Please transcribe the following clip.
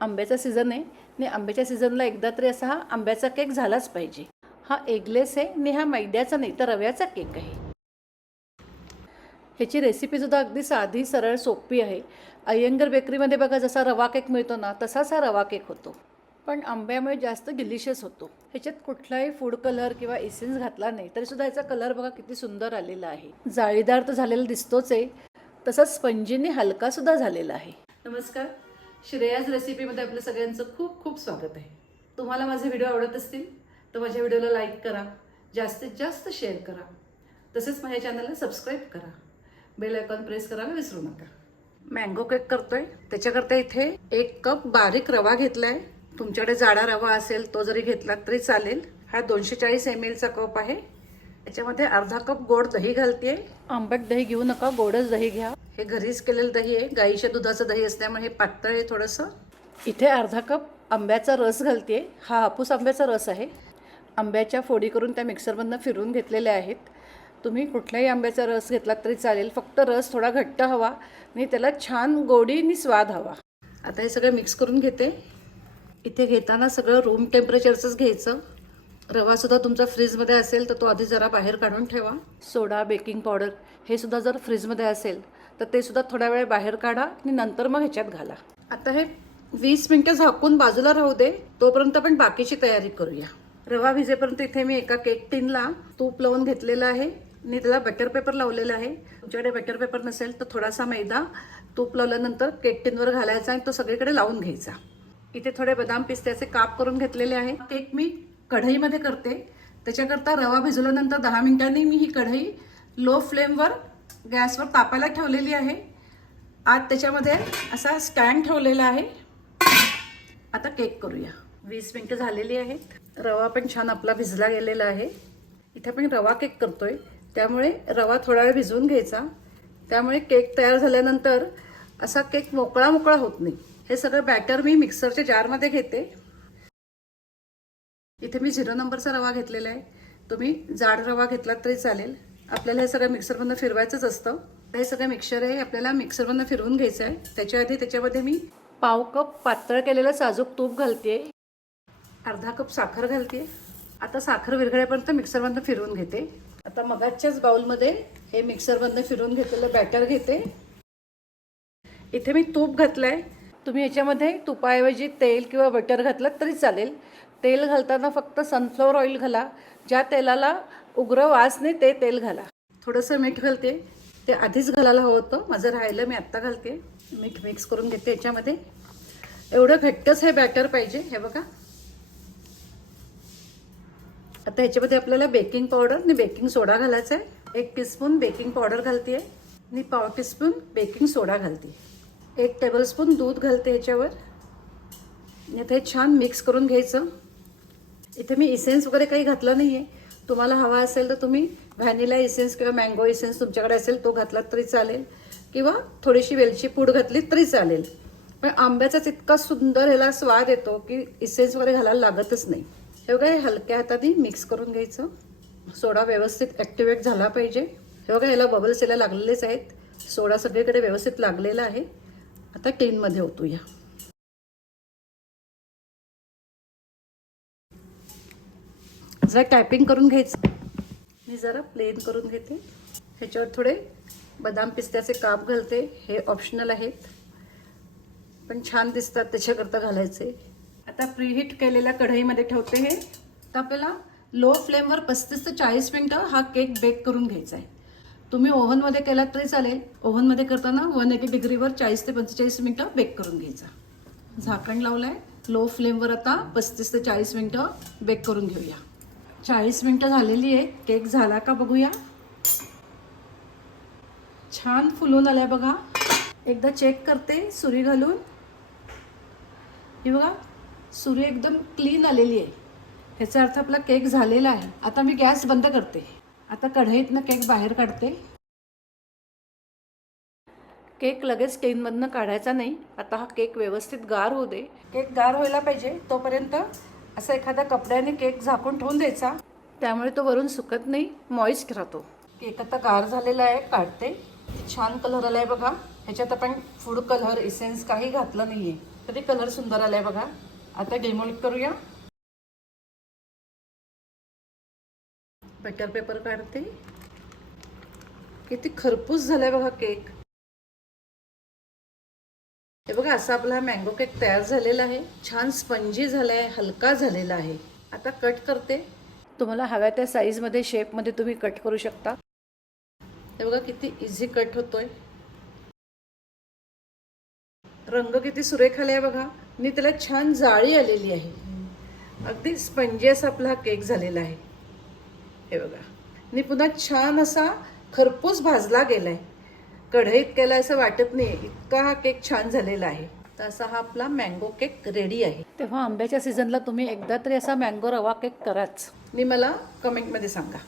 आंब्याचा सीझन आहे आणि आंब्याच्या सीझनला एकदा तरी असा हा आंब्याचा केक झालाच पाहिजे. हा एगलेस आहे आणि हा मैद्याचा नाही तर रव्याचा केक आहे. ह्याची रेसिपीसुद्धा अगदी साधी सरळ सोपी आहे. अय्यंगर बेकरीमध्ये बघा जसा रवा केक मिळतो ना तसाच हा रवा केक होतो, पण आंब्यामुळे जास्त डिलिशियस होतो. ह्याच्यात कुठलाही फूड कलर किंवा एसेन्स घातला नाही तरीसुद्धा ह्याचा कलर बघा किती सुंदर आलेला आहे. जाळीदार तर झालेला दिसतोच आहे, तसंच स्पंजीने हलकासुद्धा झालेला आहे. नमस्कार, श्रेयाज रेसिपीमध्ये आपलं सगळ्यांचं खूप खूप स्वागत आहे. तुम्हाला माझे व्हिडिओ आवडत असतील तर माझ्या व्हिडिओला लाईक करा, जास्तीत जास्त शेअर करा, तसेच माझ्या चॅनलला सबस्क्राईब करा, बेल आयकॉन प्रेस करायला विसरू नका. मँगो केक करतोय त्याच्याकरता इथे 1 कप बारीक रवा घेतलाय. तुमच्याकडे जाडा रवा असेल तो जरी घेतला तरी चालेल. हा 240 ml चा कप आहे. याच्यामध्ये अर्धा कप गोड दही घालते. आंबट दही घेऊ नका, गोडच दही घ्या. हे घरीच केलेलं दही आहे, गाईच्या दुधाचं दही असल्यामुळे हे पातळ आहे थोडंसं. इथे अर्धा कप आंब्याचा रस घालते. हा हापूस आंब्याचा रस आहे. आंब्याच्या फोडी करून त्या मिक्सरमधनं फिरवून घेतलेल्या आहेत. तुम्ही कुठलाही आंब्याचा रस घेतलात तरी चालेल, फक्त रस थोडा घट्ट हवा आणि त्याला छान गोडी आणि स्वाद हवा. आता हे सगळं मिक्स करून घेते. इथे घेताना सगळं रूम टेम्परेचरचंच घ्यायचं. रवासुद्धा तुमचा फ्रीजमध्ये असेल तर तो आधी जरा बाहेर काढून ठेवा. सोडा, बेकिंग पावडर हे सुद्धा जर फ्रीजमध्ये असेल तर ते सुद्धा थोड्या वेळ बाहेर काढा आणि नंतर मग ह्याच्यात घाला. आता हे 20 मिनिटं झाकून बाजूला राहू दे, तोपर्यंत आपण बाकीची तयारी करूया. रवा भिजेपर्यंत इथे मी एका केक टिनला तूप लावून घेतलेलं आहे आणि त्याला बटर पेपर लावलेला आहे. तुमच्याकडे बटर पेपर नसेल तर थोडासा मैदा तूप लावल्यानंतर केक टिनवर घालायचा आणि तो सगळीकडे लावून घ्यायचा. इथे थोडे बदाम पिस्त्याचे काप करून घेतलेले आहे. केक मी कढईमध्ये करते, त्याच्याकरता रवा भिजवल्यानंतर 10 मिनिटांनी मी ही कढई लो फ्लेमवर गॅसवर तापायला ठेवलेली आहे. आत त्याच्यामध्ये असा स्टँड ठेवलेला आहे. आता केक करूया. 20 मिनिटं झालेली आहेत. रवा पण छान आपला भिजला गेलेला आहे. इथे आपण रवा केक करतोय त्यामुळे रवा थोडा वेळ भिजवून घ्यायचा. त्यामुळे केक तयार झाल्यानंतर असा केक मोकळा मोकळा होत नाही. हे सगळं बॅटर मी मिक्सरच्या जारमध्ये घेते. इथे मी 0 नंबरचा रवा घेतलेला आहे. तुम्ही जाड रवा घेतलात तरी चालेल. आपल्याला हे सगळं मिक्सरमधनं फिरवायचंच असतं. हे सगळं मिक्सर आहे, आपल्याला मिक्सरमधनं फिरवून घ्यायचं आहे. त्याच्या आधी त्याच्यामध्ये मी पाव कप पातळ केलेलं साजूक तूप घालते. अर्धा कप साखर घालते. आता साखर विरघळेपर्यंत मिक्सरमधनं फिरवून घेते. आता मगाच्याच बाउलमध्ये हे मिक्सरमधनं फिरवून घेतलेलं बॅटर घेते. इथे मी तूप घातलंय. तुम्ही याच्यामध्ये तुपाऐवजी तेल किंवा बटर घातलं तरी चालेल. तेल घालताना फक्त सनफ्लॉवर ऑइल घाला. ज्या तेलाला उग्र वास नाही ते तेल घाला. थोडंसं मीठ घालते, ते आधीच घालायला हवं होतं, माझं राहिलं, मी आत्ता घालते. मीठ मिक्स करून घेते याच्यामध्ये. एवढं घट्टच हे बॅटर पाहिजे. हे बघा. आता ह्याच्यामध्ये आपल्याला बेकिंग पावडर आणि बेकिंग सोडा घालायचा आहे. 1 टीस्पून बेकिंग पावडर घालते आणि पाव टीस्पून बेकिंग सोडा घालते. 1 टेबलस्पून दूध घालते ह्याच्यावर. आता हे छान मिक्स करून घ्यायचं. इथे मी इसेन्स वगैरे काही घातलं नाही आहे. तुम्हाला हवा असेल तर तुम्ही व्हॅनिला इसेन्स किंवा मँगो इसेन्स तुमच्याकडे असेल तो घातलात तरी चालेल, किंवा थोडीशी वेलची पूड घातली तरी चालेल. पण आंब्याचाच इतका सुंदर ह्याला स्वाद येतो की इसेन्स वगैरे घालायला लागतच नाही. हे बघा, हे हलक्या हाताने मिक्स करून घ्यायचं. सोडा व्यवस्थित ॲक्टिवेट झाला पाहिजे. हे बघा, याला बबल्स यायला लागलेलेच आहेत. सोडा सगळीकडे व्यवस्थित लागलेला आहे. आता टिनमध्ये ओतूया. जरा टॅपिंग करून घ्यायचं. मी जरा प्लेन करून घेते. ह्याच्यावर थोडे बदाम पिस्त्याचे काप घालते. हे ऑप्शनल आहेत, पण छान दिसतात त्याच्याकरता घालायचे. आता प्रीहीट केलेल्या कढईमध्ये ठेवते हे. तर आपल्याला लो फ्लेमवर 35 ते 40 मिनिटं हा केक बेक करून घ्यायचा आहे. तुम्ही ओव्हनमध्ये केलात तरी चालेल. ओव्हनमध्ये करताना 180 डिग्रीवर 40 ते 45 मिनिटं बेक करून घ्यायचा. झाकण लावलं आहे. लो फ्लेमवर आता 35 ते 40 मिनिटं बेक करून घेऊया. 40 मिनिटं झालेली आहे. केक झाला का बघूया. छान फुलून आलाय बघा. एकदा चेक करते सुरी घालून. ही बघा, सुरी एकदम क्लीन आलेली आहे. ह्याचा अर्थ आपला केक झालेला आहे. आता मी गॅस बंद करते. आता कढईतनं केक बाहेर काढते. केक लगेच टिनमधनं काढायचा नाही. आता हा केक व्यवस्थित गार होऊ दे. केक गार व्हायला पाहिजे तोपर्यंत असा एखाद्या कपड्याने केक झाकून ठेवून द्यायचा. त्यामुळे तो वरून सुकत नाही, मॉइस्ट राहतो. केक आता गार झालेला आहे, काढते. छान कलर आला आहे बघा. ह्याच्यात आपण फूड कलर इसेन्स काही घातलं नाही आहे. तरी कलर सुंदर आलाय बघा. आता डेमोल्ड करूया. बटर पेपर काढते. किती खरपूस झालाय बघा केक. हे बघा असा आपला मँगो केक तयार झालेला आहे. छान स्पंजी झालाय, हलका झालेला आहे. आता कट करते. तुम्हाला हव्या त्या साईजमध्ये शेपमध्ये तुम्ही कट करू शकता. हे बघा किती इझी कट होतोय. रंग किती सुरेख आलाय बघा. आणि त्याला छान जाळी आलेली आहे. अगदी स्पंजी असा आपला हा केक झालेला आहे. हे बघा. आणि पुन्हा छान असा खरपूस भाजला गेलाय. कढईत केला असं वाटत नाही, इतका हा केक छान झालेला आहे. तर असा हा आपला मँगो केक रेडी आहे. तेव्हा आंब्याच्या सीझनला तुम्ही एकदा तरी असा मँगो रवा केक कराच. आणि मला कमेंटमध्ये सांगा.